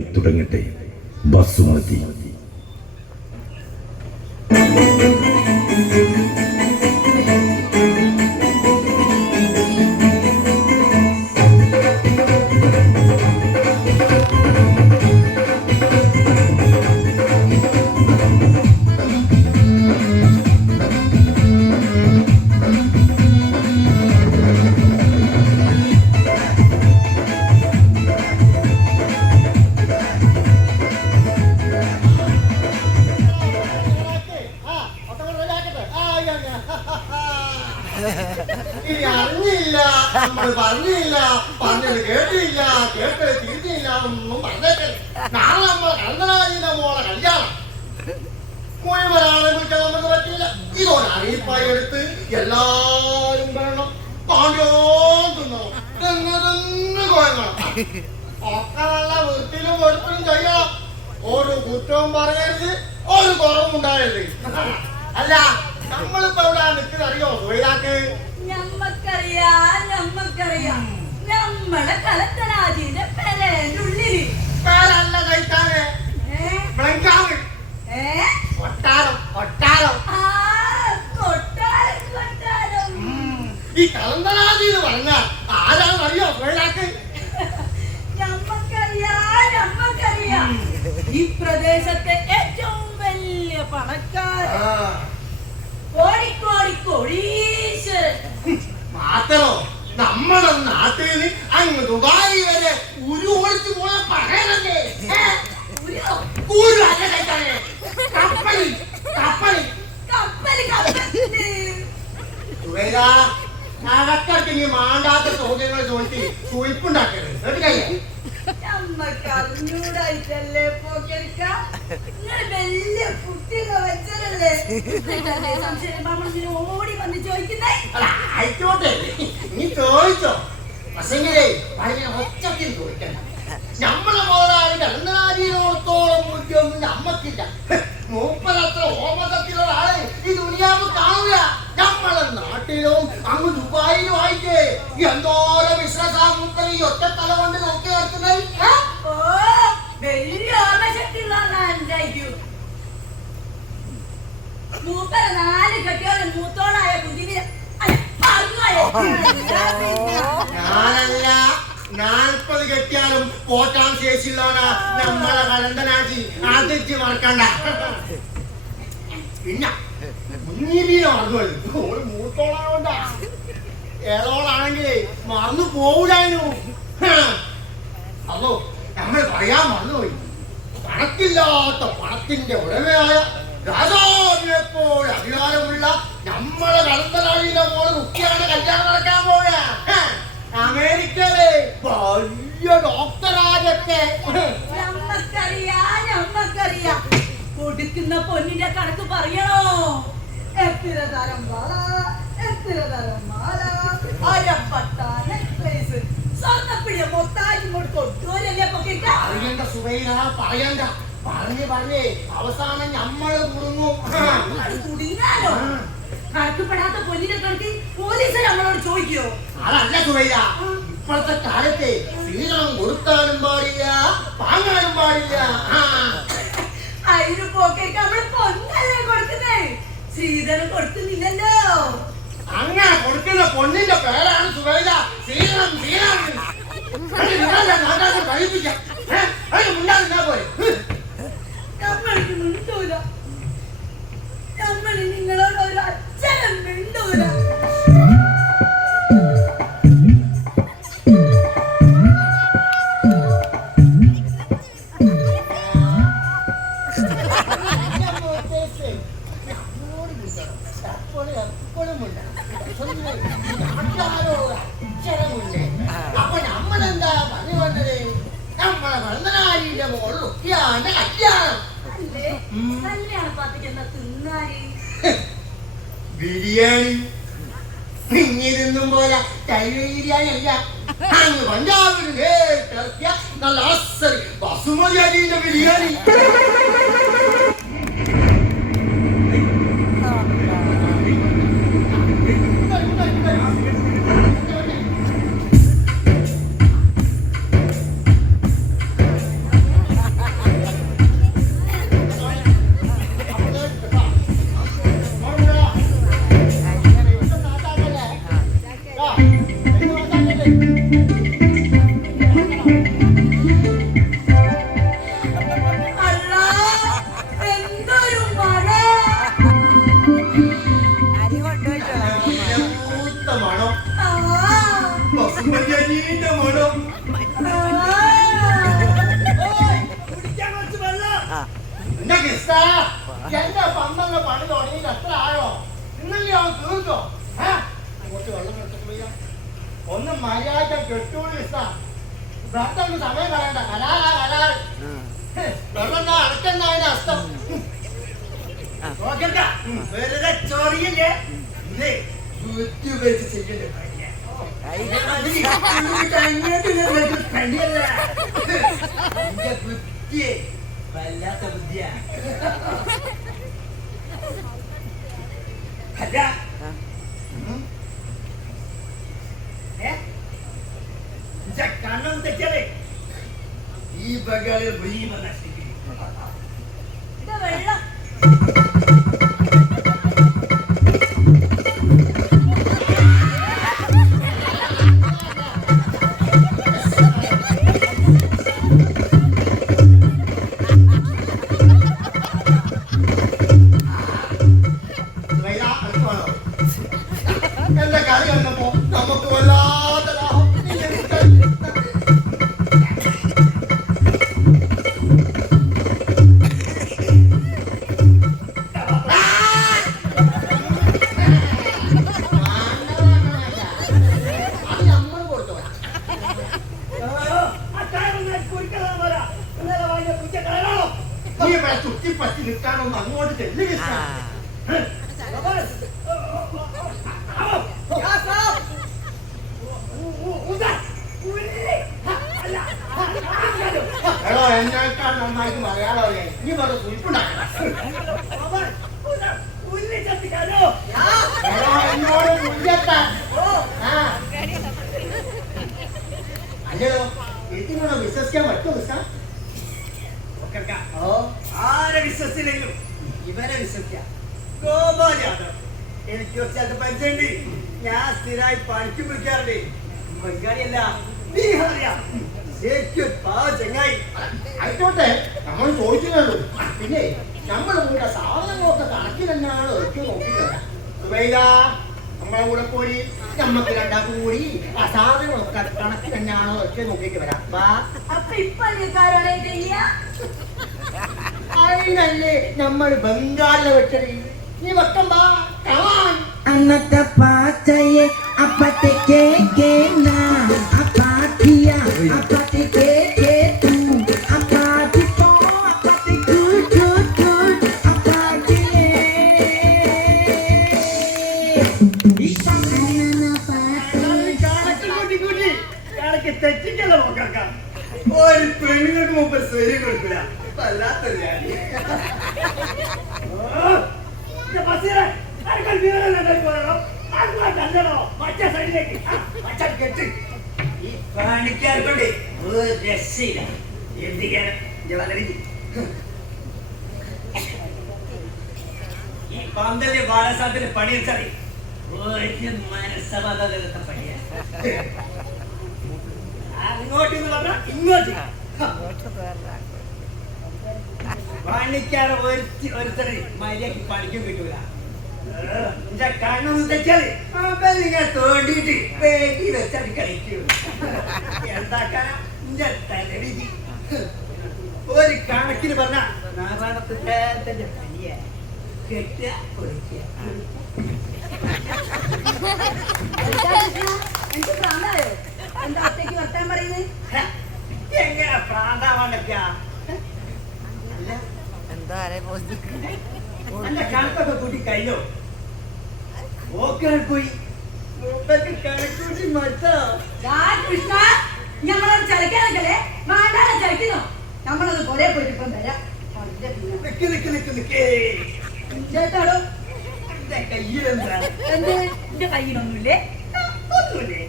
തുടങ്ങട്ടെ. ബസുമതി. അറിഞ്ഞില്ല, നമ്മൾ പറഞ്ഞില്ല, പറഞ്ഞത് കേട്ടില്ല, കേട്ടത് തിരിഞ്ഞില്ല, ഒന്നും പറഞ്ഞേക്കല്ല. നാളെ നമ്മളെ കണ്ടനാജിന്റെ മോളെ കല്യാണം മുഴുവനാളെ വിളിക്കാൻ നമുക്ക് പറ്റില്ല. ഇതൊരറിയിപ്പായി എടുത്ത് എല്ലാരും പറയണം, പാണ്ഡ്യോൻ തിന്നണം, തെങ്ങ് കോയങ്ങണം, ഒക്കെ നല്ല വൃത്തിയിലും വെളുപ്പിലും ചെയ്യണം. ഒരു കുറ്റവും പറയരുത്, ഒരു കുറവും ഉണ്ടായത്. അല്ല, നമ്മളിപ്പോ ഇവിടെ നിൽക്കുന്നറിയോ സുഹൈലാക്ക്? നമ്മക്കറിയാം നമ്മളെ കലത്തനാജിന്റെ പെരേനുള്ളില് പേരല്ല കഴിക്കാന് ബ്ലങ്കാവ് കൊട്ടാരം കൊട്ടാരം. കൊട്ടാരം ഈ കലന്തനാജി എന്ന് പറഞ്ഞാൽ ആരാണെന്നറിയോ സുഹൈലാക്ക്? നമ്മക്കറിയാം ഈ പ്രദേശത്തെ ഏറ്റവും വലിയ പണക്കാരൻ കോടീശ്വരൻ. മാത്രോ നമ്മുടെ നാട്ടിൽ നിന്ന് അങ്ങ് ദുബായി വരെ ഉരു ഒളിച്ചു പോയ പകരല്ലേ? അകത്തിങ്ങി മാണ്ടാത്ത ചോദ്യങ്ങൾ ചോദിച്ച് സുയിപ്പുണ്ടാക്കരുത്. നമ്മക്കറിഞ്ഞൂടായിട്ടല്ലേ പോക്കരിക്ക, വലിയ കുട്ടികളെ വെച്ചതല്ലേ ഓടി വന്ന് ചോദിക്കുന്നേ. ആയിക്കോട്ടെ, നീ ചോദിച്ചോ. പക്ഷെങ്കിലേ വളരെ ഒച്ചത്തിൽ ചോദിക്കണ്ട. നമ്മളെ മുതലാളി കലന്തനാജിയോടത്തോളം ബുദ്ധിയൊന്നും നമ്മക്കില്ല. മൂപ്പരത്ര ഓമതത്തിലൊരാള് ഈ ദുനിയാവ് കാണൂല. നമ്മളെ നാട്ടിലും അങ്ങ് ദുബായിലും ആയിട്ട് എന്തോരം ബിസിനസ് ആ മൂപ്പര് ഈ ഒറ്റ തല കൊണ്ട് നോക്കി നടത്തുന്നത്. വലിയ ഓർമ്മശക്തിയുള്ളതായിരിക്കും മൂപ്പര. 4 കെട്ടിയോളം മൂത്തോളായ കുഞ്ഞിനെ ഞാനല്ല, 40 കെട്ടിയാലും പോറ്റാൻ ശേഷിയുള്ളവനാ നമ്മളെ കലന്തനാജി. അതിച്ച് മറക്കണ്ട. പിന്നെ കുഞ്ഞിബീനെ മറന്നു ഓള് മൂത്തോളാവണ്ട. ഏളോളാണെങ്കിലേ മറന്നു പോവില്ലായിരുന്നു. അതോ നമ്മൾ പറയാൻ മറന്നുപോയി. കണക്കില്ലാത്ത പണത്തിന്റെ ഉടമയായ രാജാവിനെപ്പോൾ അധികാരമുള്ള നമ്മളെ കലന്തനാജിന്റെ മോള് റുക്കിയാണ് കല്യാണം നടക്കാൻ പോയ. അമേരിക്കയിലെ വലിയ ഡോക്ടറാകട്ടെ. നമ്മക്കറിയാം കൊടുക്കുന്ന പൊന്നിന്റെ കണക്ക് പറയണോ? എത്ര തരം വള, എത്ര തരം മാല, അരപ്പട്ട നെക്ലേസ്, സ്വർണ്ണപ്പിടിയ മൊത്തായി കൊടുത്തോരല്ലേ പൊക്കിട്ട. പറയണ്ട സുബൈല, പറയണ്ട. പറഞ്ഞേ അവസാനം നമ്മള് കുടുങ്ങും. കുടുങ്ങാലോ? കണക്കുപെടാത്ത പൊന്നിന്റെ കണക്ക് പോലീസ് നമ്മളോട് ചോദിക്കോ? അതല്ല സുബൈല, ഇപ്പോഴത്തെ കാലത്തെ സ്ത്രീധനം കൊടുക്കാനും പാടില്ല, വാങ്ങാനും പാടില്ല. അതിന് പോക്കേക്ക് നമ്മള് പൊന്നല്ലേ കൊടുക്കുന്നേ, സ്ത്രീധനം കൊടുക്കുന്നില്ലല്ലോ. അങ്ങനെ കൊടുക്കുന്ന പൊന്നിന്റെ പേരാണ് സുബൈല സ്ത്രീധനം. നാട്ടാൻ കഴിപ്പിക്കാം. മുണ്ടാതിരുന്നാ പോരെ. നമ്മൾക്ക് മിണ്ടൂല, നമ്മൾ നിങ്ങളോട് ഒരു അച്ഛനും മിണ്ടൂല. അപ്പൊ നമ്മളെന്താ പറഞ്ഞു വന്നത്? നമ്മളെ കലന്തനാജിന്റെ മോള് റുക്കിയാന്റെ കല്യാണം. കല്യാണ പാർട്ടിക്ക് എന്താ തിന്നാരി? ബിരിയാണി. പിന്നിരുന്നും പോലെ ബിരിയാണി അല്ല, അങ്ങ് പഞ്ചാബിൽ നേരിട്ടിറക്കിയ നല്ല അസൽ ബസുമതി അരിന്റെ ബിരിയാണി. നമ്മളെ പണി തുടങ്ങിയിട്ട് എത്ര ആയോ? ഇന്നല്ലേ അവൻ തീർക്കോ? കുറച്ച് വെള്ളം എടുത്തിട്ടില്ല. ഒന്ന് മര്യാദ കെട്ടൂടി ഇഷ്ടം. ഭർത്താവ് സമയം പറയണ്ട. കരാറാ കരാറ്. വെള്ളം അടക്കണ്ട അതിന്റെ അസ്തം. നോക്കണ്ട. വെറുതെ ചൊറിയില്ലേ? ബുദ്ധി ഉപയോഗിച്ച് ചെയ്യണ്ടേ പയ്യ. ബുദ്ധിയെ വല്ലാത്ത ബുദ്ധിയാ. അല്ല കണ്ണം തെറ്റേ ഈ ബംഗാളിൽ മുഴുവൻ നശിക്കും. വെള്ളം എന്റെ കറി കണ്ടപ്പോ നമുക്ക് വല്ലാത്ത ലാഭം. അത് നമ്മൾ കൊടുത്തോളാം. നീ ഇവിടെ ചുറ്റിപ്പറ്റി നിൽക്കാനൊന്നും അങ്ങോട്ട് ചെല്ലുക. എടോ എന്നേക്കാൾ നന്നായിട്ട് മലയാളം അറിയാം. നീ പറഞ്ഞ കുറിപ്പുണ്ടാക്കണം. എടോ എന്നോട് മുല്ലത്താൻ. അല്ലടോ ഇതിനോട് വിശ്വസിക്കാൻ പറ്റുമോ? ആരെ വിശ്വസിച്ചില്ലെങ്കിലും ഇവരെ വിശ്വസിക്കാം. ഗോപാൽ യാദവ് എനിക്ക് കുറച്ചായിട്ട് പരിചയമുണ്ട്. ഞാൻ സ്ഥിരമായി പണിക്ക് പിടിക്കാറുണ്ട്. ബംഗാളിയല്ല, ബീഹാറിയാ. ശരിക്കും പാവ ചങ്ങായി. ആയിക്കോട്ടെ, നമ്മൾ ചോദിച്ചില്ലല്ലോ. പിന്നെ നമ്മൾ കൂടെ സാധനങ്ങളൊക്കെ കണക്കിൽ തന്നെയാണ് ഒറ്റ നോക്കിയത്. നമ്മളെ കൂടെ പോയി നമ്മക്ക് രണ്ടാക്കും കൂടി ആ സാധനങ്ങളൊക്കെ കണക്കിൽ തന്നെയാണോ ഒറ്റ നോക്കിയിട്ട് വരാം. അപ്പൊ ഇപ്പൊ അതിനല്ലേ നമ്മൾ ബംഗാളിലെ വെച്ചത്. നീ വെക്കം വാ. അന്നത്തെ പാച്ചയെ അപ്പത്തെ കേന അപ്പാത്തിയ അപ്പത്തെ കേട്ടു അപ്പാത്തി പോ അപ്പത്തെ കുട്ടു അപ്പാത്തിയേ കണക്ക് തെറ്റിക്കല്ല നോക്കാം. ഒരു പെണ്ണുങ്ങൾക്ക് മുമ്പ് സ്വര്യം കൊടുക്കില്ല. വല്ലാത്തൊരു ഈ പണിക്കാർ കൊണ്ട് ഒരു രക്ഷയില്ല. എന്തിനാണ് ഈ പന്തല് ബാലസാദത്തിന് പണി വെച്ചാൽ ഒരു മനസ്സമാധാനത്തെ പണിയാ. അങ്ങോട്ട് പറഞ്ഞ ഇങ്ങോട്ട് പണിക്കാരെ ഒരുത്തര മര്യാദക്ക് പണിക്കും കിട്ടൂല. എന്റെ കണ്ണൊന്ന് തെച്ചാല് നിങ്ങൾ തോണ്ടിട്ട് പേടി വെച്ചാൽ കളിക്കൂ. എന്താക്കാനാ എന്റെ തലവിധി. ഒരു കണക്കിന് പറഞ്ഞ നാരായണത്തിന്റെ പനിയ കെട്ടുക പൊളിക്കുക. എനിക്ക് പ്രാന്തായോ? എന്താ ഒറ്റയ്ക്ക് വർത്താൻ പറയുന്നത്? എങ്ങനെ പ്രാന്താവാണ്ടൊക്കെയാ? എന്റെ കണക്കൊക്കെ കൂട്ടി കഴിഞ്ഞോ? പോയി കണക്കൂട്ടി മറ്റോ കൃഷ്ണ, ഞമ്മളത് ചലക്കാനൊക്കെ മാണ്ടാതെ ചലക്കുന്നോ? നമ്മളത് കൊറേ പോയിട്ട് ഇപ്പം തരാം. ചേട്ടാടോ എന്റെ കയ്യിലെന്താ? എന്ത്? എന്റെ കയ്യിലൊന്നുമില്ലേ? ഒന്നുമില്ലേ?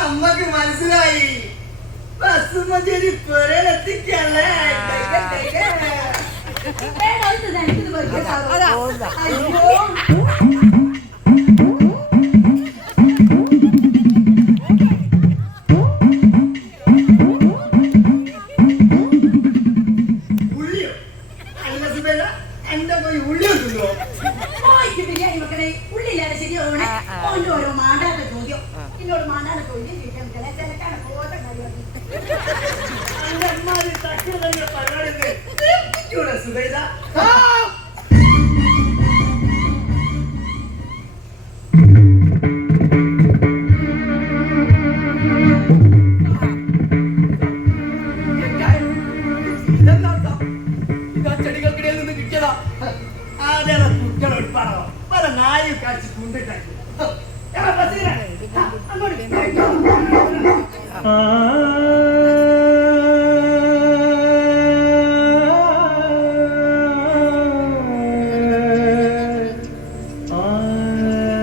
അമ്മക്ക് മനസ്സിലായി. ബസുമതി പുരലെത്തിക്കല്ലേ. ഉള്ളിയോ? അല്ല സുബേല, എന്റെ പോയി ഉള്ളിയോ തിന്നോ? ബിരിയാണി വെക്കണേ ഉള്ളില്ലാതെ ശരിയാവണേ. ഓൻ്റെ ഓരോ മാണ്ടാത്ത ചോദ്യം. എന്നോട് മാണ്ടാത്ത ചോദ്യം ചോദിക്കാൻ ചിലക്കാണ് പോകാൻ കഴിയും. പരിപാടി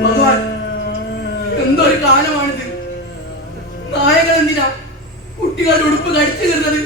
ഭഗവാൻ, എന്തൊരു കാലമാണിത്. നായകൾ എന്തിനാ കുട്ടികളുടെ ഉടുപ്പ് കടിച്ചു കീറുന്നത്?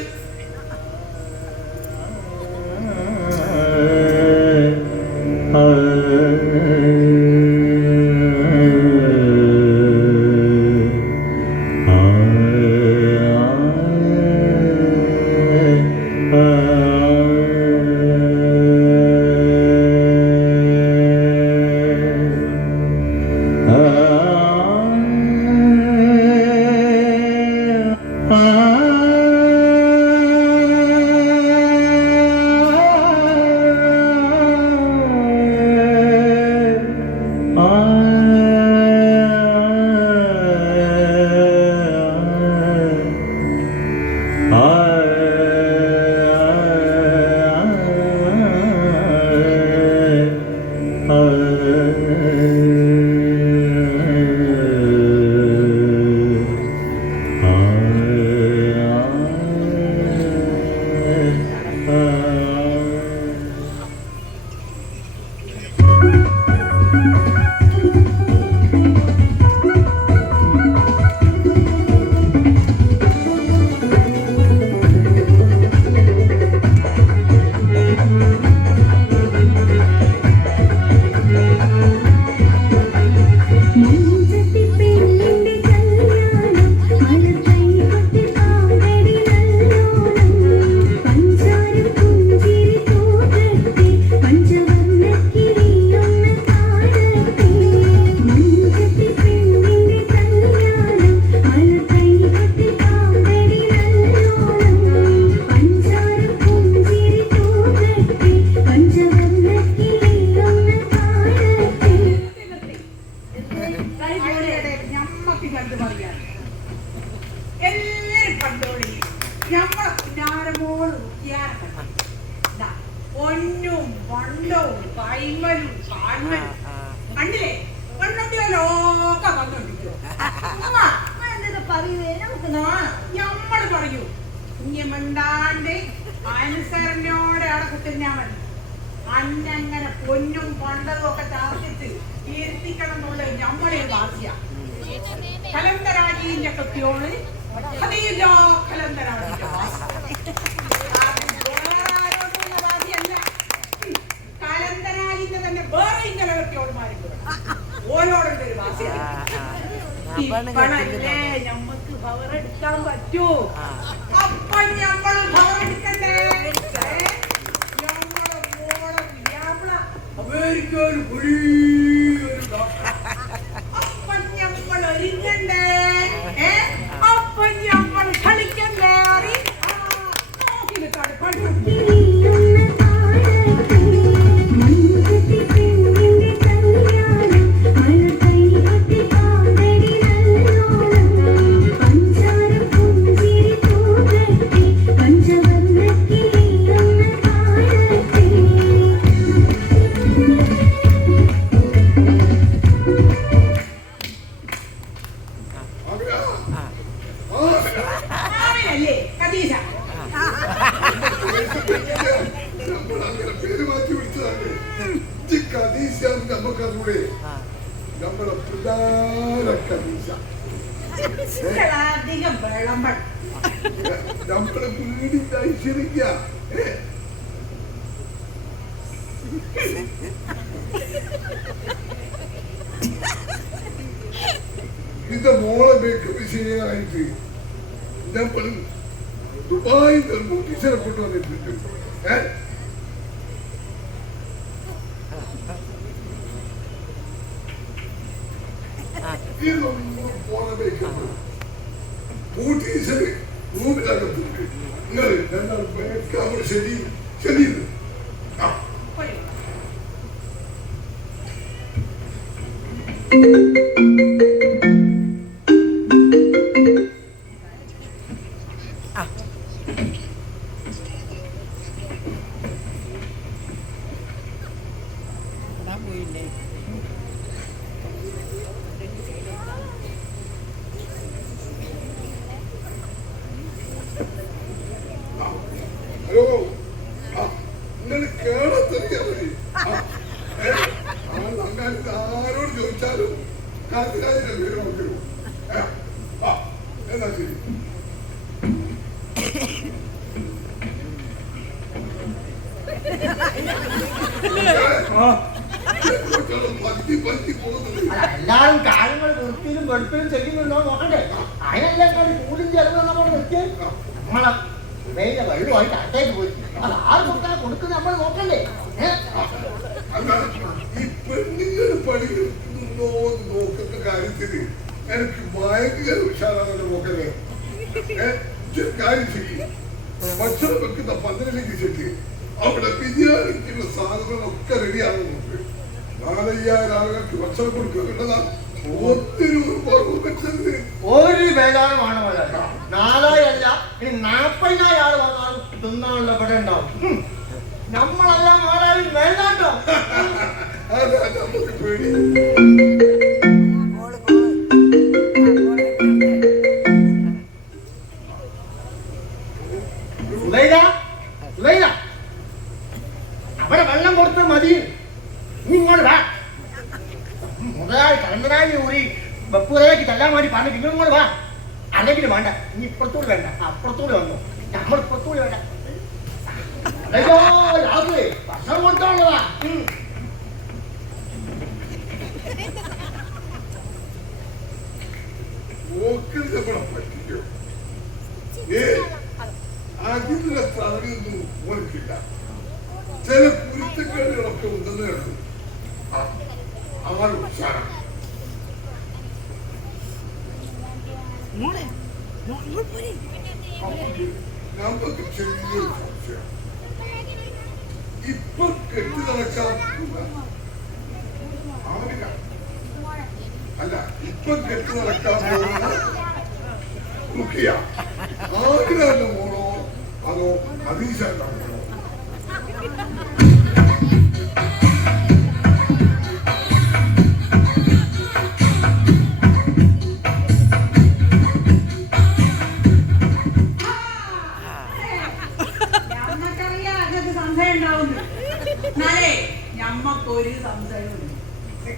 പൊന്നും വണ്ടവും കൈമലും കാൺമലും കണ്ടില്ലേ? കണ്ണൊക്കെ വന്നോണ്ടിരിക്കോ? ഞമ്മള് പറയൂ, ഇനി മിണ്ടാണ്ട് അനുസരണയോടെ അവിടെ കുത്തിഞ്ഞാ മതി. അന്നങ്ങനെ പൊന്നും പണ്ടതും ഒക്കെ ചാർത്തിട്ട് കീർത്തിക്കണം എന്നുള്ളത് ഞമ്മളെ വാസിയ. കലന്തരാജീന്റെ കൃത്യോണ് അതില്ല കലന്തരാജീന്റെ വാസി. കലന്തരാജിന്റെ തന്നെ വേറെ ഇങ്ങനെ കൃത്യോടുമാരുണ്ട്. ഓരോടുണ്ട് ഒരു വാസിയാണ്. ഇപ്പണല്ലേ ഞമ്മക്ക് പവറെടുക്കാൻ പറ്റൂ. അപ്പൊ ഞമ്മള് പവറെടുക്കണ്ടേ? ഞമ്മളെ മോളെ വ്യാപള അമേരിക്കയിൽ വലിയൊരു ഡോക്ടർ. അപ്പൊ ഞമ്മൾ ഒരുങ്ങണ്ടേ? അപ്പൊ ഞമ്മൾ കളിക്കണ്ടേ? നോക്കിയിട്ടാണ് പഠിക്കും. അധികം വെള്ളം നമ്മളെ വീടിന്റെ ഐശ്വര്യ ഇതിന്റെ മോളെ മേക്കപ്പ് ശരിയായിട്ട് നമ്മൾ ദുബായിൽ നിന്ന് ടീച്ചറെ കൊണ്ടുവന്നിട്ടുണ്ട്. മോളെ മേക്കപ്പ് ടീച്ചറ് റൂമിലകത്തുണ്ട്. നിങ്ങൾ രണ്ടാൾ മേക്കപ്പ് ശരി ശരി ഹലോ നിങ്ങൾ കേളത്തറിയാ മതി ആരോട് ചോദിച്ചാലും കാത്തിരാജിന്റെ പേര് നമുക്ക് എന്നാ ശരി എല്ലാരും കാര്യങ്ങൾ വൃത്തിയിലും വെളുപ്പിലും ചെയ്യുന്നുണ്ടോ നോക്കണ്ടേ? അതിനെല്ലാം കൂടും ചെലവ് നമ്മൾ നിർത്തിയാൽ നമ്മളെ വെയിലെ വെള്ളമായിട്ട് അട്ടേക്ക് പോയി അത് ആറ് കൊടുത്താൽ കൊടുക്കുന്ന നമ്മൾ നോക്കണ്ടേ? ഈ പെണ്ണുങ്ങൾ പണിയെടുക്കുന്നോ നോക്കുന്ന കാര്യത്തിന് എനിക്ക് ഭയങ്കര ഉഷാറാണെന്ന് നോക്കല്ലേ. കാര്യം ചെയ്യും ഭക്ഷണം വെക്കുന്ന പന്തലിലേക്ക് ചെക്ക് അവിടെ ബിരിയാണിക്കുള്ള സാധനങ്ങളൊക്കെ റെഡിയാകുന്നുണ്ട്. 4,000 ആളുകൾക്ക് ഭക്ഷണം കൊടുക്കുന്നുള്ളതാ. ഒരു ബേജാറുമാണ് 4,000 ഇനി 40,000 ആള് വന്നാലും തിന്നാനുള്ള ഇവിടെ ഉണ്ടാവും. നമ്മളെല്ലാം 4,000 വേണ്ടാട്ടോ. നമുക്ക് പേടി. അവിടെ വെള്ളം കൊടുത്ത് മതി. ഇങ്ങോട്ട് വാ. മുതലാളി കലന്തനായി ഊരി വെപ്പുരയ്ക്ക് തല്ലാൻ വേണ്ടി പറഞ്ഞിട്ട് ഇങ്ങോട്ട് വാ. അല്ലെങ്കിൽ വേണ്ട, ഇനി ഇപ്പുറത്തൂടെ വേണ്ട, അപ്പുറത്തൂടെ വന്നു. നമ്മൾ ഇപ്പുറത്തൂടെ വേണ്ട. അയ്യോ രാത്രി ഭക്ഷണം കൊടുത്തോളാ. അതിനുള്ള സാധ്യതയൊന്നും ഓർക്കില്ല. ചില കുരുത്തക്കേടുകളൊക്കെ ഉണ്ടെന്നേ ഉള്ളൂ. നമുക്ക് ചെറിയൊരു സംശയം. ഇപ്പൊ കെട്ടി നടക്കാൻ അല്ല, ഇപ്പൊ കെട്ടി നടക്കാൻ പോകുന്ന റുഖിയ ആഗ്രഹ മോളോ അതോ ഹദീജയുടെ മോളോ? ഞമ്മക്കൊരു സംശയമുണ്ട്.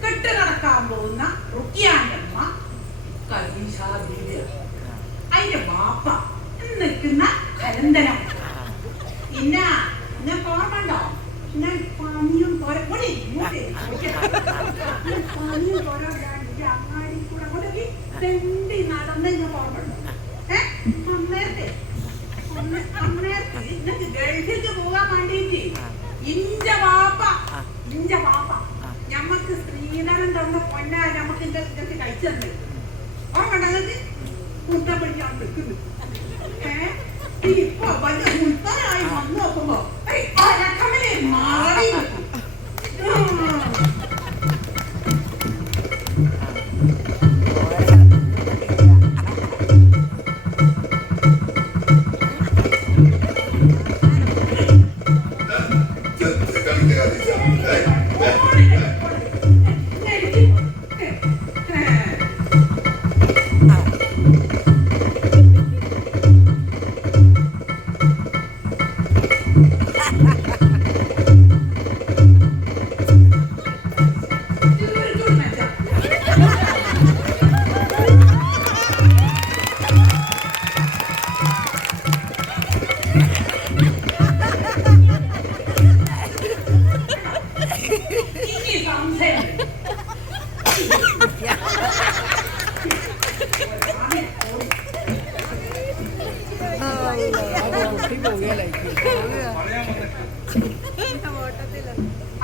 കെട്ട് നടക്കാൻ പോകുന്ന റുഖിയാന്റെ അമ്മ ഖദീജ ബീവിയാണ്. അതിന്റെ ബാപ്പ നിൽക്കുന്ന കലന്തനം. പിന്നെ ഞാൻ ഓർമ്മണ്ടോ, ഞാൻ പനിയും തോരപ്പൊടി പനിയും തോര അങ്ങാടി കൂടെ അങ്ങോട്ടേക്ക് തെണ്ടി നടന്ന് ഞാൻ ഓർമ്മണ്ടോ? അന്നേരത്തെ ഇന്നക്ക് ഗൾഫിലേക്ക് പോകാൻ വേണ്ടിട്ട് ഇഞ്ച വാപ്പ ഞമ്മക്ക് സ്ത്രീധനം തന്ന പൊന്ന ഞമ്മക്ക് ഇതൊക്കെ കഴിച്ചു തന്നെ ഓർമ്മണ്ടോ? നിങ്ങൾക്ക് മുട്ടപ്പടി ഞാൻ നിൽക്കുന്നു. ഇപ്പൊ വലിയ മുത്തനായി വന്നു നോക്കുമ്പോ മാറി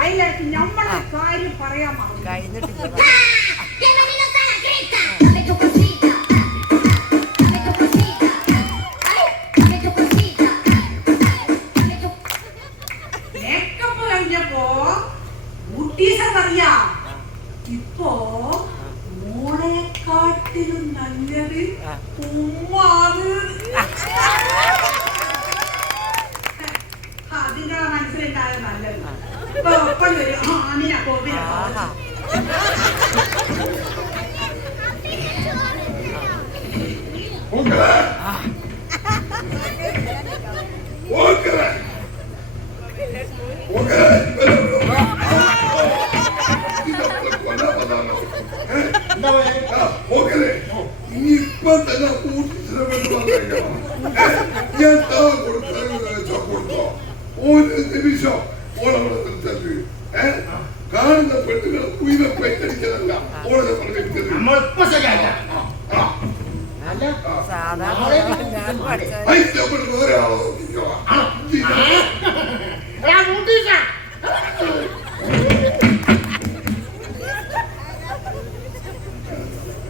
അതിലേക്ക് നമ്മളെ കാര്യം പറയാൻ മേക്കപ്പ് കഴിഞ്ഞപ്പോ ഊട്ടീസറിയാ. ഇപ്പോ മോളെക്കാട്ടിലും നല്ലത് ഉമ്മാണ്. അതിനാ മനസ്സിലുണ്ടായ നല്ലത്. ഇപ്പൊ ഒപ്പം വരും ആമിന കോപിന ഇപ്പൊ തന്നെ കൂട്ടിച്ചിട്ട് വന്നേക്കണം. എന്താ കൊടുത്തോ ഒരു നിമിഷം ഓളവിടെ നിർത്തരുത്. കാണുന്ന പെണ്ണുങ്ങൾ ഉയരെ പൈത്തടിക്കലല്ല ഓളെ പറഞ്ഞിട്ട് നമ്മളിപ്പോ ശരിയാക്കാം. അല്ല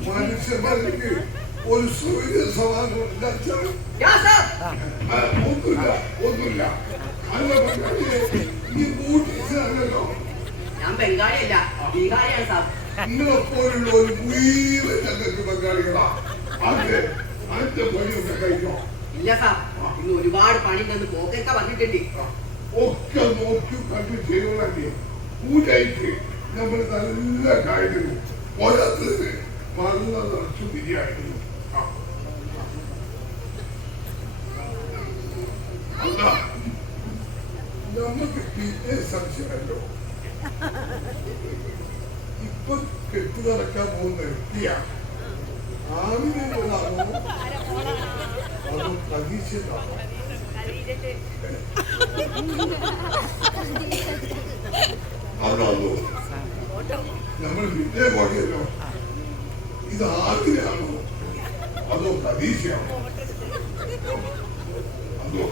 മനുഷ്യന്മാർക്ക് ഒരു സൗകര്യ സമാധാനം ഒന്നുമില്ല. ഈ കൂട്ടിച്ചല്ലോ ഞാൻ ബംഗാളിയല്ല, ബീഹാറിയാണ് സാർ. നിങ്ങളെപ്പോലുള്ള ഒരു മുഴുവൻ ഞങ്ങൾക്ക് ബംഗാളികളാ. അതെ, അതിന്റെ പണിയൊക്കെ കഴിഞ്ഞോ? ഇല്ല സാർ, ഇന്ന് ഒരുപാട് പണി തന്ന് പോക്കൊക്കെ വന്നിട്ടുണ്ട്. ഒക്കെ നോക്കി കണ്ടു ചെയ്യുന്നതല്ലേ കൂട്ടായിട്ട് നമ്മൾ നല്ല കായിരുന്നു. പോരാത്തത് നല്ല നിറച്ചു ബിരിയായിരുന്നു. അല്ല നമുക്ക് പിന്നെ സംശയമല്ലോ, ഇപ്പൊ കെട്ടു നടക്കാൻ പോകുന്ന വ്യക്തിയാ ആവിനെയുള്ളതാണോ അതോ പ്രതീക്ഷിച്ചതാണോ? അതാണോ നമ്മൾ വിദ്യ പോകല്ലോ, ഇത് ആഗ്രഹാണോ അതോ പ്രതീക്ഷയാണോ? അതോ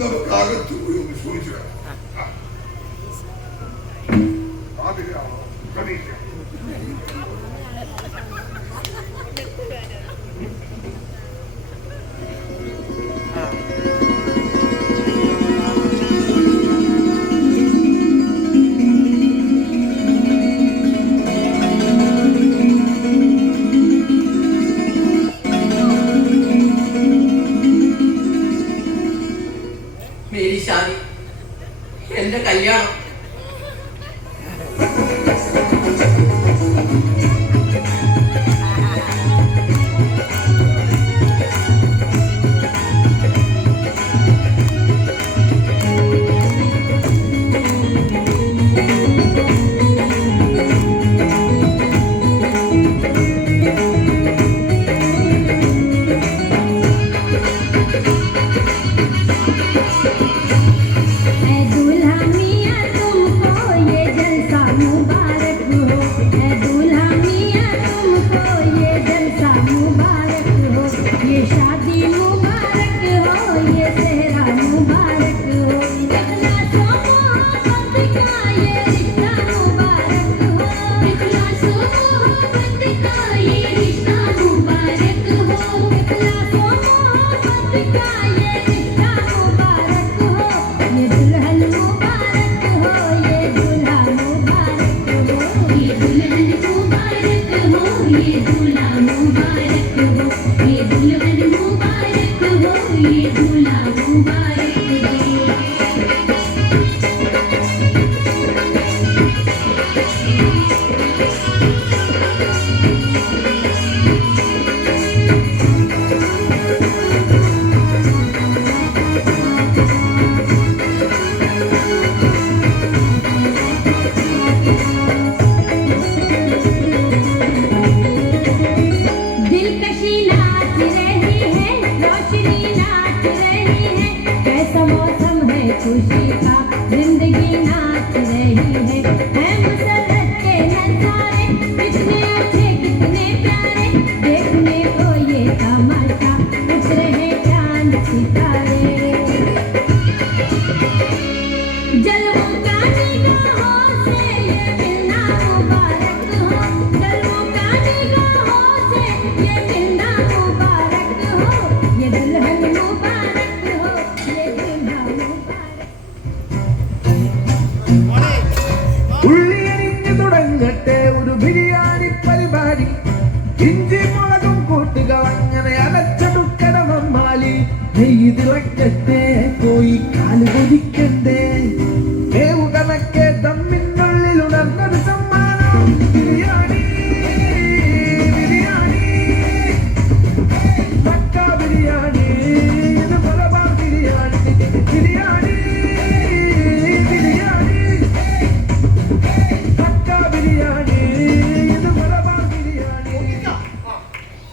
നമുക്ക് അകത്ത് പോയി ഒന്ന് ചോദിച്ചു ആഗ്രഹമാണോ പ്രതീക്ഷ? മേരി ഷാദി, എന്റെ കല്യാണം.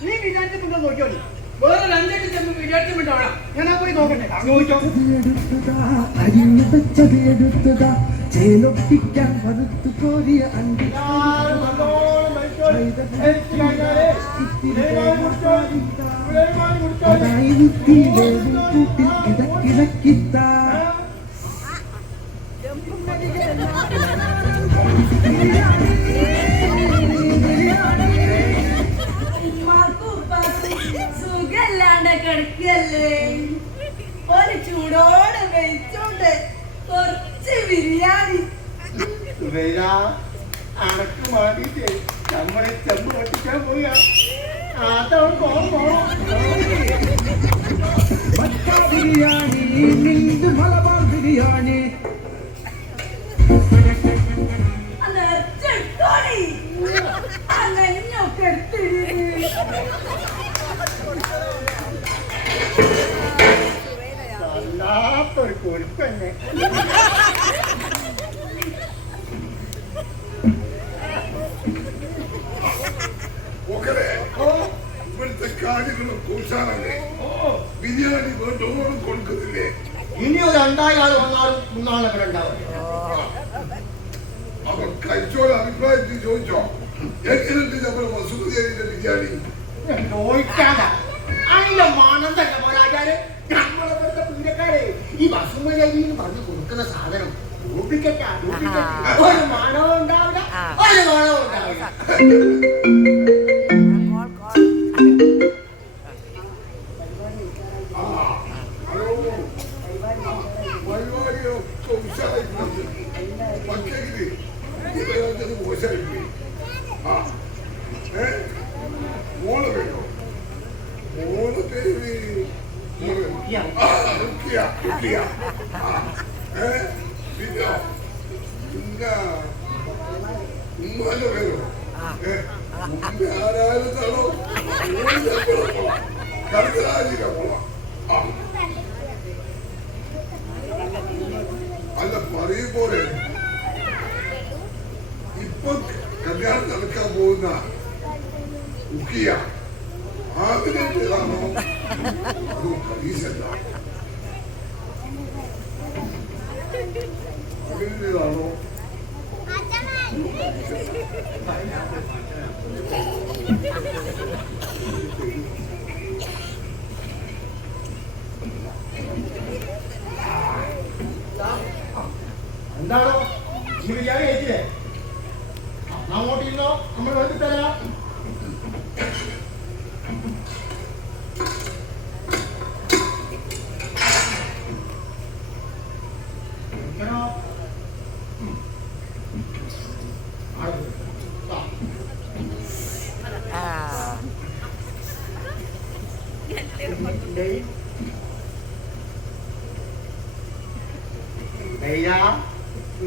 നീ വിചാരിച്ചിട്ടുണ്ടോ നോക്കിയോ? ചെന്ന് വീഡിയോ എടുത്തോളാം. ഞാൻ പോയി നോക്കട്ടെ. ചോദിച്ചോ. അരിഞ്ഞു വെച്ചത് എടുത്തതാ ചേലൊപ്പിക്കാൻ വറുത്തു കോരിയ അണ്ടി കിടക്കിടക്കിത്ത സുഖല്ലാണ്ട് കിടക്കല്ലേ, ഒരു ചൂടോടെ വെച്ചോണ്ട് കുറച്ച് ബിരിയാണി. അണക്ക് മാറിയിട്ട് നമ്മളെ ചെമ്പ് പൊട്ടിക്കാൻ പോയാ ബിരിയാണി നിന്റെ മലബാർ ബിരിയാണി അങ്ങനെയൊക്കെ വല്ലാത്തൊരു കൊരുപ്പന്നെ. ഇവിടുത്തെ കാര്യങ്ങളും കൂട്ടാനല്ലേ ബിരിയാണി വേണ്ടോടും കൊടുക്കുന്നില്ലേ? ഇനി ഒരു 2000 വന്നാലും 3 നാളൊക്കെ ഉണ്ടാവും. അവർ കഴിച്ചോളെ അഭിപ്രായത്തിൽ ചോദിച്ചോ എങ്ങനെയുണ്ട് നമ്മുടെ മസൂദിയുടെ ബിരിയാണി? ചോദിക്കാതാ അതിന്റെ മണം തന്നെ പോരാജാര്. നമ്മളെ പീരക്കാരെ ഈ ബസുമതി എന്ന് പറഞ്ഞു കൊടുക്കുന്ന സാധനം രൂപിക്കട്ടാ ഒരു മണവും ഉണ്ടാവില്ല, ഒരു മണവും ഉണ്ടാവില്ല. പരിപാടിയൊക്കെ ഉഷാറായിട്ടുണ്ട്. പക്ഷേ മോശമായിപ്പോയി. മോള് വേണോ? മോള് പേര് പിന്നെ ഉമ്മാന്റെ പേരോ? ഉമ്മ ആരായിരുന്നാണോ കർത്തരാജിക പോവാം. അല്ല പറയും പോലെ ഇപ്പൊ കല്യാണം നടക്കാൻ പോകുന്ന ഉക്കിയ ആഗ്രഹത്തിലാണോ അതോ കലീസല്ല ആഗ്രഹത്തിലാണോ? എന്താണോ ഈ ബിരിയാണി കഴിച്ചില്ലേ? അങ്ങോട്ടിരുന്നോ, നമ്മൾ വെറുതെ തരാം.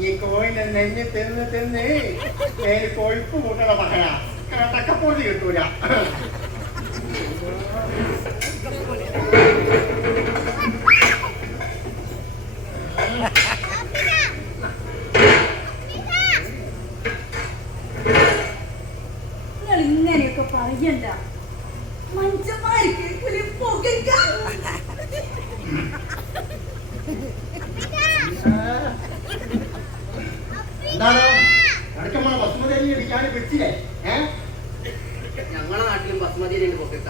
നീ കോയിന്റെ നെഞ്ഞ് തിന്ന് തിന്ന് കൊഴുപ്പ് കൂട്ടണ മകന കട്ടക്കപ്പൊടി കിട്ടൂല. നിങ്ങൾ ഇങ്ങനെയൊക്കെ പറയണ്ട, മനുഷ്യന്മാർക്ക് എന്താണോ ഇടയ്ക്കമ്മ ബസുമതി അരി ബിരിയാണി വെച്ചില്ലേ? ഞങ്ങളെ നാട്ടിലും ബസുമതി അരി പൊക്കിട്ട,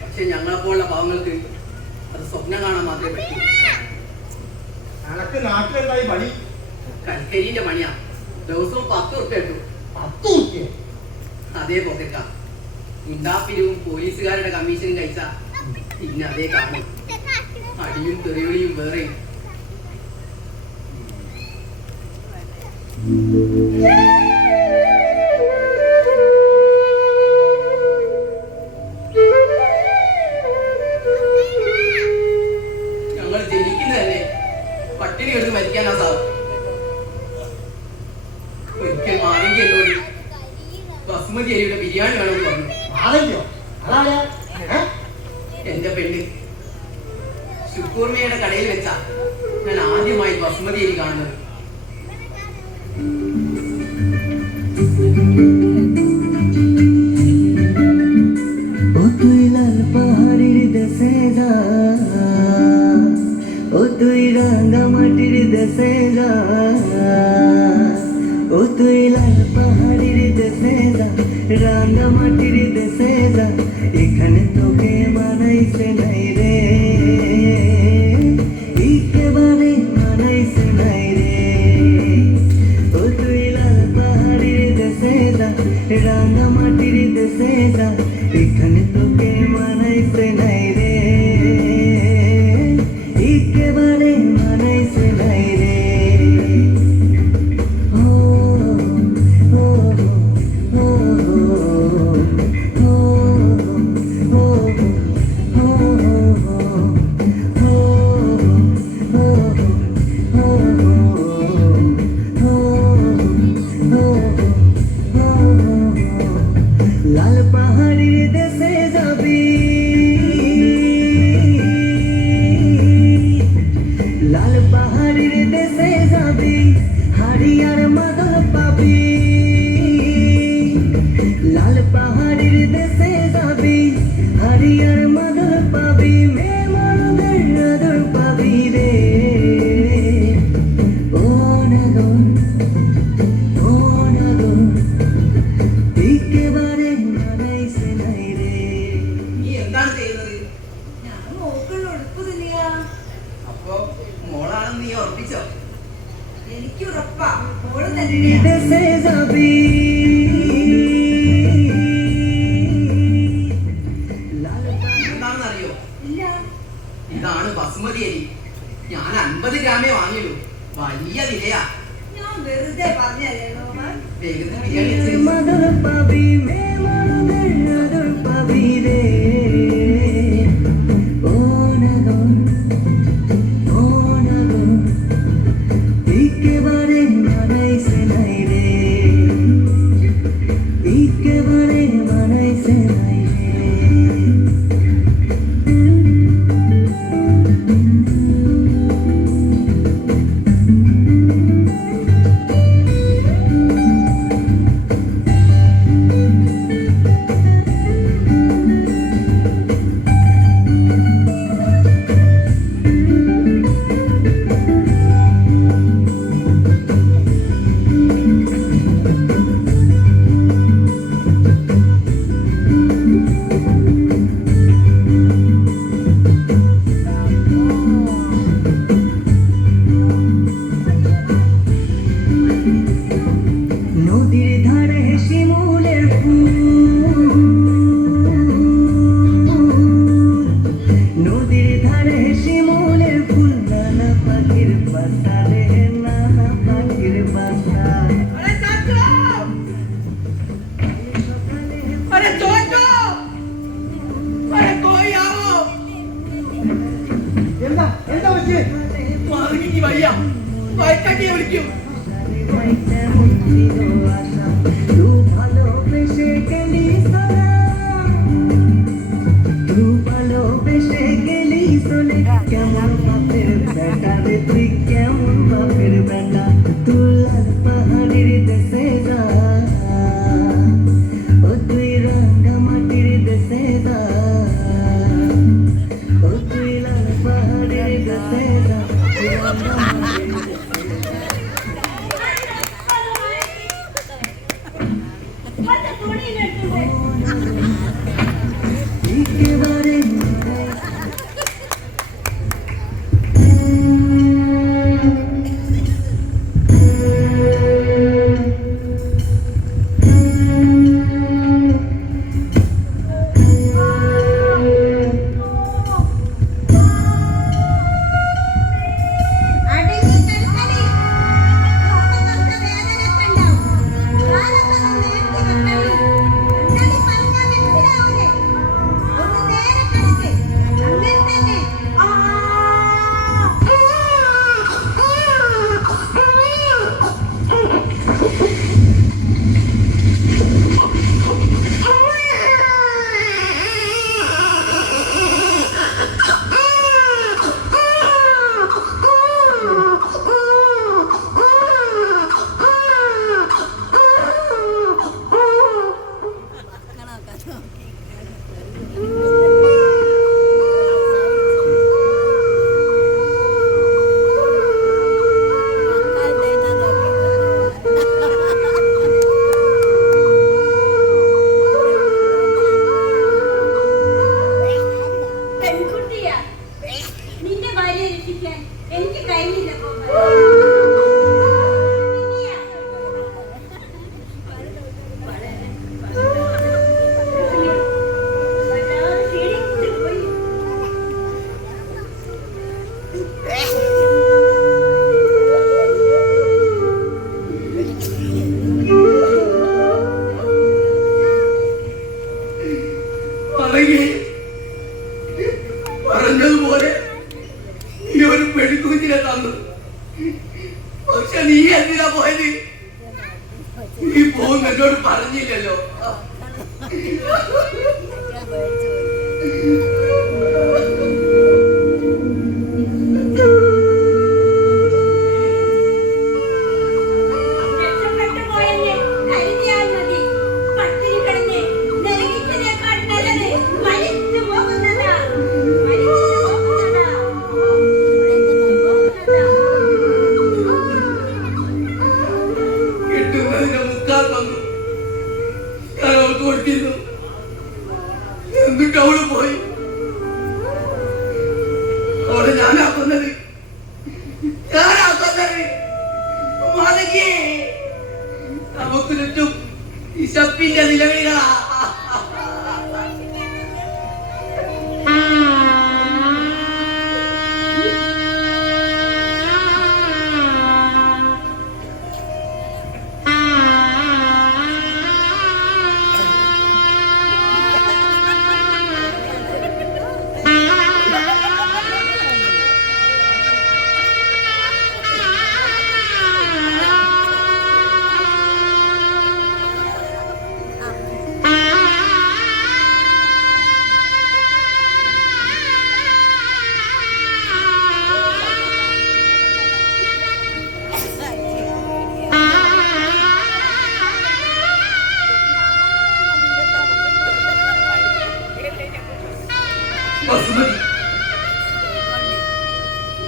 പക്ഷെ ഞങ്ങളെപ്പോലുള്ള പാവങ്ങൾക്ക് അത് സ്വപ്നം കാണാൻ മാത്രമേ പറ്റൂ. അനക്ക് നാട്ടിലെന്തായി പണി? കൽക്കരിന്റെ പണിയാ. ദിവസവും 10 ഉറുപ്പ്യ കിട്ടും. 10 ഉറുപ്പ്യ? അതേ പൊക്കിട്ട. ഉണ്ടാപ്പിരിവും പോലീസുകാരുടെ കമ്മീഷനും കഴിച്ച പിന്നെ അതേ കാണും. അടിയും തെറിവിളിയും വേറെയും. ഞങ്ങൾ ജനിക്കുന്നത് തന്നെ പട്ടിണി എടുത്ത് മരിക്കാനാ സാർ. ഒരിക്കൽ മാറിങ്കി എന്നോട് ബസുമതി അരിയുടെ ബിരിയാണി വേണമെന്ന് പറഞ്ഞു. ആരെയോ? അതാരാ? എന്റെ പെണ്ണ് ശുക്കൂർമയുടെ കടയിൽ വെച്ചാ ഞാൻ ആദ്യമായി ബസുമതി അരി കാണുന്നത്. पहाड़ी दसे দেশে যা, ও তুই লাল পাহাড়ির দেশে যা, রাঙা মাটির দেশে যা, এখানে তোকে মানাইছে নাই রে, একেবারে মানাইছে নাই রে। ও তুই লাল পাহাড়ির দেশে যা, রাঙা মাটির দেশে যা, এখানে তোকে মানাইছে নাই রে, একেবারে মানাইছে নাই রে। ও ও ও ও লাল পাহাড়ির দেশে যাবি, লাল পাহাড়ির দেশে যাবি, হারিয়ার মাদল পাবি, লাল পাহাড়ির দেশে যাবি, হারিয়ার মাদল পাবি, মেহমানদের আদর পাবি রে। ও নাগর, ও নাগর, একেবারে മാനൈസെ নাই রে। നീ എന്താണ് ചെയ്യുന്നത്? ഞാൻ മോക്കുള്ള ഉടുപ്പ് തന്നെയാ. അപ്പോ മോളാണെന്ന് നീ ഉറപ്പിച്ചോ? എനിക്ക് ഉറപ്പാ മോള് തന്നെയാ. দেশে যাবি, লাল എന്താണെന്ന് അറിയോ? ഇല്ല ഇതാണ് ബസുമതി അരി. ഞാൻ 50 ഗ്രാമേ വാങ്ങിയുള്ളൂ. വലിയ വിലയാ. ഞാൻ വെറുതെ പറഞ്ഞല്ലേ നോമാൻ. വേഗത്തിൽ ബിരിയാണി পাহাড়ির വെച്ച് মাদল পাবি, মেহমানদের আদর পাবি রে। ও নাগর, ও নাগর, একেবারে মানাইছে নাই রে, একেবারে মানাইছে নাই রে। নদীর ধারে শিমুলের ফুল, নদীর ধারে শিমুলের ফুল, নানা পাখির বাসা রে, নানা পাখির বাসা। আরে চাচু! আরে ചോട്ടോ! আরে কই ആവോ? എന്താ എന്താ പറ്റി? മാറിക്ക് വയ്യ. വൈറ്റക്കിയെ വിളിക്കും. তু ভালোবেসে গেলি সোনা, তু ভালোবেসে গেলি সোনে, কেমন বাপের বেটা রে তুই, কেমন বাপের বেটা। তুই লাল পাহাড়ির দেশে যা, ও তুই রাঙা মাটির দেশে যা, ও তুই লাল পাহাড়ির দেশে যা, রাঙা মাটির দেশে যা। മറ്റേ തുണിയിലെടുത്തേ. একেবারে അടങ്ങി ബിരിയാണി രക്ഷിക്കാൻ എനിക്ക് കഴിഞ്ഞില്ല പറഞ്ഞതുപോലെ ഈ ഒരു പെൺകുഞ്ഞിനെ തന്നു. പക്ഷെ നീ എന്തിനാ പോയത്? നീ പോകുന്ന എന്നോട് പറഞ്ഞില്ലല്ലോ. എന്നിട്ട് അവള് പോയി. അവളെ ഞാനാക്കുന്നത് നമുക്ക് ചുറ്റും ഇശപ്പിന്റെ നിലവിളികളാ.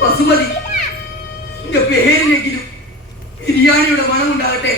വസുമതി, എന്റെ പേരിനെങ്കിലും ബിരിയാണിയുടെ മണമുണ്ടാകട്ടെ.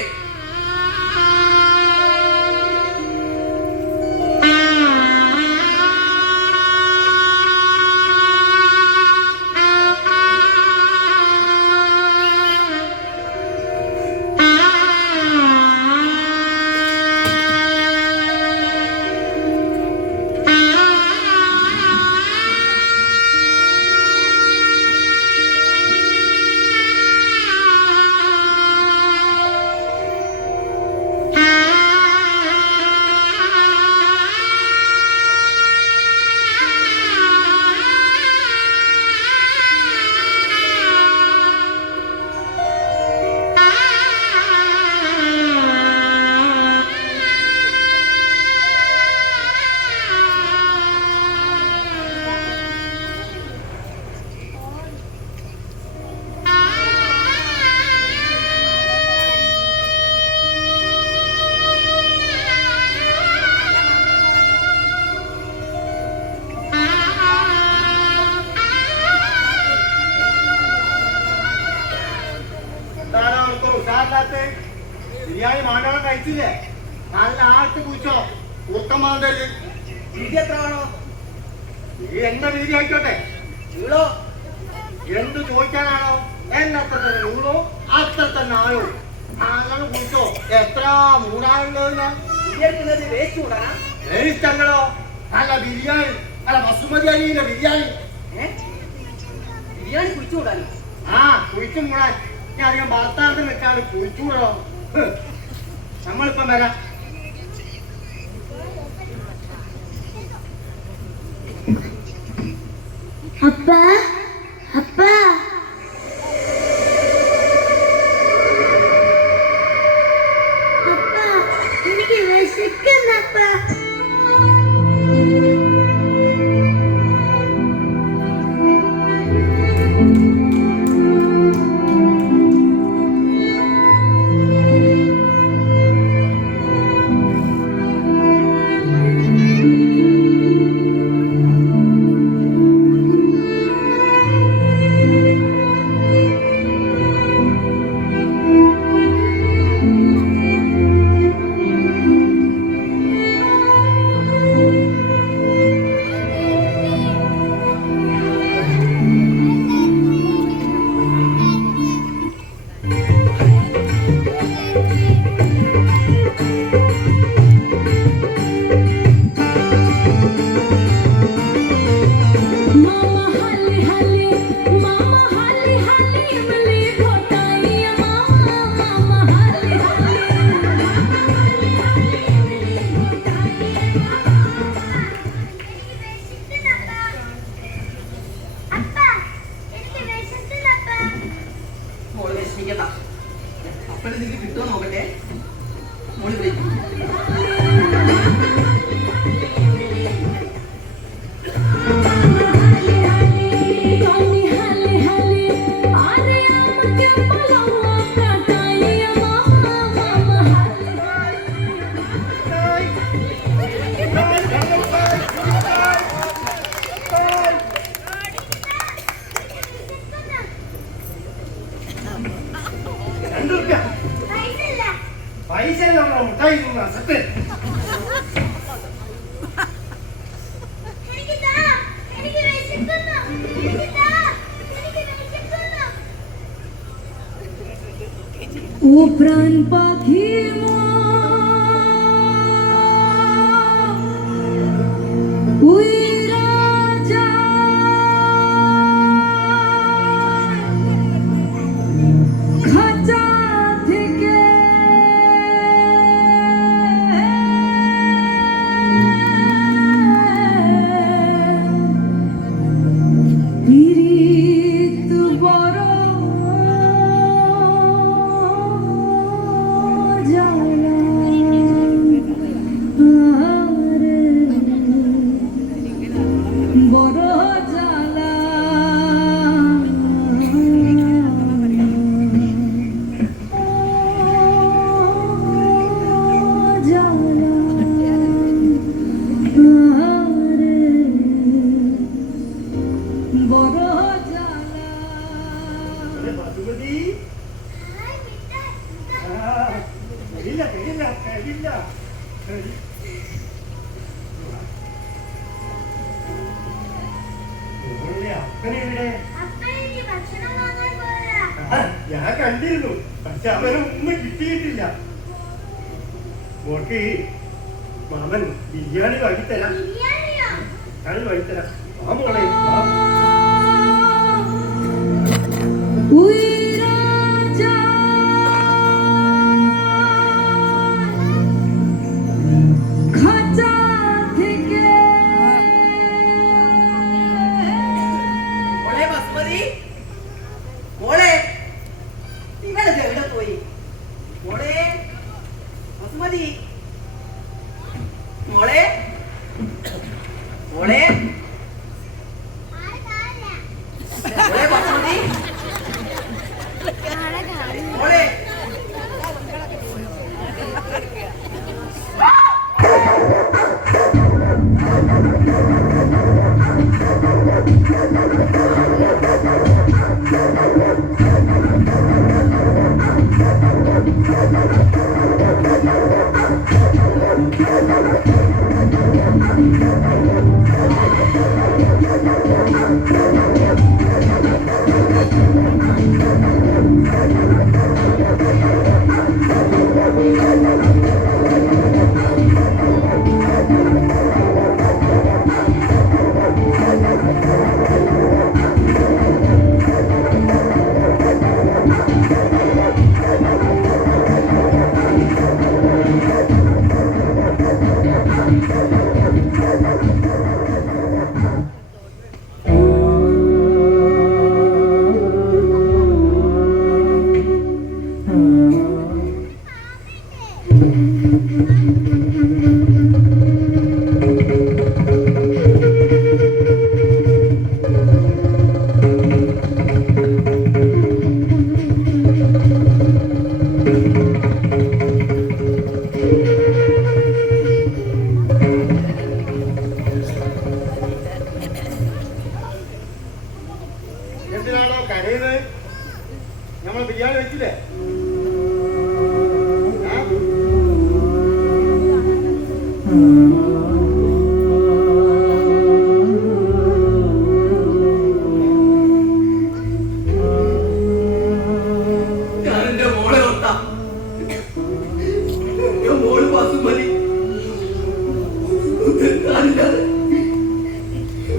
ബിരിയാണി മാണ്ടാളം കഴിച്ചില്ലേ? നല്ല ആട്ട് കുച്ചോ ഉത്തമാന്തല് വീതി എത്ര വേണോ? നീ എന്നെ വീതി ആയിക്കോട്ടെ. നിങ്ങളോ എന്ത് ചോദിക്കാനാണോ? എന്നത്ര തന്നെ നിങ്ങളോ അത്ര തന്നെ ആയോ? അങ്ങനെ കുച്ചോ. എത്ര മൂടാനുള്ളതെന്ന് വേസ്റ്റ് കൂടാനാ? വേസ്റ്റങ്ങളോ? നല്ല ബിരിയാണി, അല്ല ബസുമതി അരിയുടെ ബിരിയാണി. ബിരിയാണി കുഴിച്ചു കൂടാനോ? ആ, കുഴിച്ചും കൂടാൻ. ഞാൻ അധികം ഭർത്താവിന് വെച്ചാൽ കുഴിച്ചു കൂടോ? നമ്മളിപ്പം വരാം. അപ്പാ അപ്പാ അപ്പാ, എനിക്ക് വിശക്കുന്നപ്പാ. മോള് വിഷമിക്കണ്ട. അപ്പഴേ നിനക്ക് കിട്ടുമോ നോക്കട്ടെ. മോള് വിളിക്കും. പൈസ മുട്ടായി സത്യം ओ प्राण पाखी ഞാൻ കണ്ടിരുന്നു. പക്ഷെ അവരൊന്നും കിട്ടിയിട്ടില്ല. മോൾക്ക് മാമൻ ബിരിയാണി വാങ്ങിത്തരാം. ഞാൻ വാങ്ങിത്തരാം. ആ മോളെ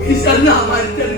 Bisa nggak, Martin?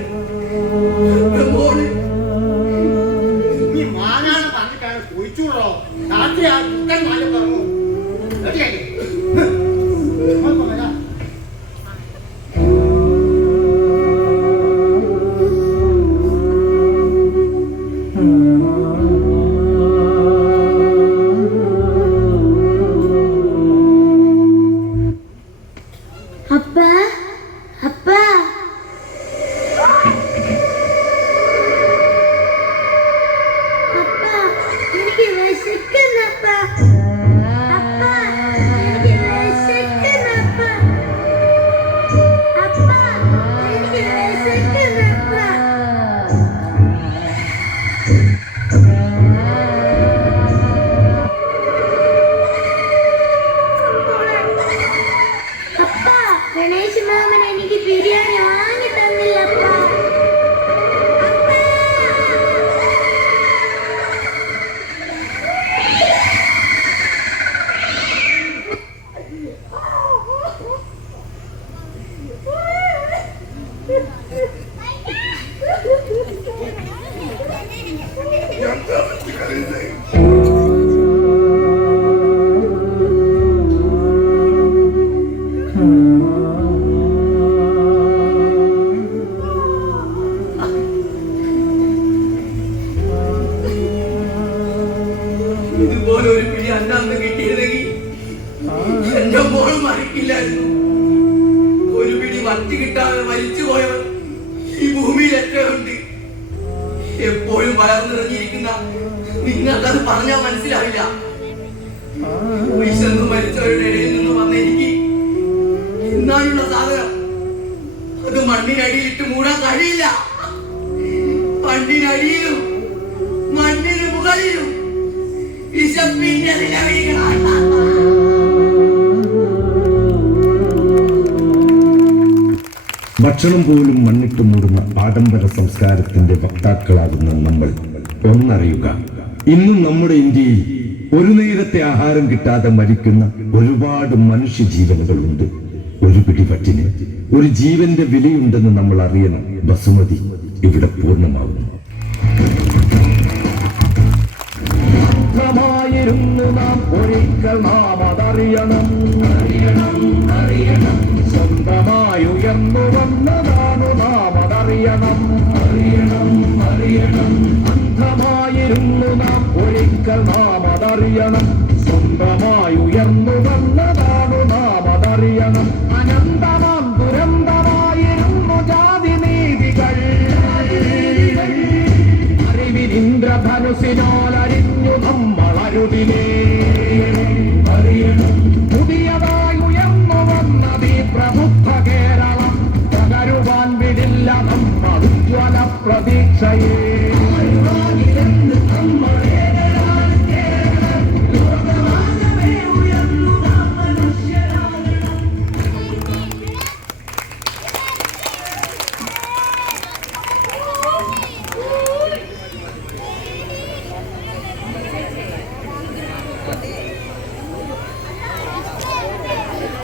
ഇതുപോലെ ഒരു പിടി അന്നന്ന് കിട്ടിയിരുന്നെങ്കിൽ എന്റെ മോള് മരിക്കില്ലായിരുന്നു. ഒരു പിടി വറ്റി കിട്ടാതെ മരിച്ചു പോയവർ ഈ ഭൂമിയിൽ എത്രയുണ്ട്? എപ്പോഴും വളർന്നിറങ്ങിയിരിക്കുന്ന നിങ്ങൾക്കത് പറഞ്ഞാൽ മനസ്സിലാവില്ല. വിശന്ന് മരിച്ചവരുടെ ഇടയിൽ നിന്ന് വന്ന എനിക്ക് ഇന്നാലുള്ള സാധനം അത് മണ്ണിനടിയിലിട്ട് മൂടാൻ കഴിയില്ല. മണ്ണിനടിയിലും മണ്ണിന് മുകളിലും വിശപ്പിന്റെ നിലവിളികളാണ്. ഭക്ഷണം പോലും മണ്ണിട്ട് മൂടുന്ന ആഡംബര സംസ്കാരത്തിന്റെ വക്താക്കളാകുന്ന നമ്മൾ ഒന്നറിയുക, ഇന്നും നമ്മുടെ ഇന്ത്യയിൽ ഒരു നേരത്തെ ആഹാരം കിട്ടാതെ മരിക്കുന്ന ഒരുപാട് മനുഷ്യജീവനുകളുണ്ട്. ഒരു പിടി പട്ടിന് ഒരു ജീവന്റെ വിലയുണ്ടെന്ന് നമ്മൾ അറിയണം. ബസുമതി ഇവിടെ പൂർണ്ണമാകുന്നു. നാം ഒരിക്കൽ നാം അതറിയണം, സ്വന്തമായി ഉയർന്നു വന്നതാണു നാം അതറിയണം. അന്ധമായിരുന്നു നാം ഒരിക്കൽ നാം അതറിയണം, സ്വന്തമായി ഉയർന്നു വന്നതാണു നാം അതറിയണം. അനന്തമാം ദുരന്തമായിരുന്നു ജാതി നീതികൾ, അറിവിനിന്ദ്രധനുസിനാലരിഞ്ഞു നമ്മൾ അരുതിലേ. പുതിയതായി ഉയർന്നു വന്നതീ പ്രബുദ്ധ കേരളം, പകരുവാൻ വിടില്ല നമ്മൾ ഉജ്ജ്വല പ്രതീക്ഷയെ.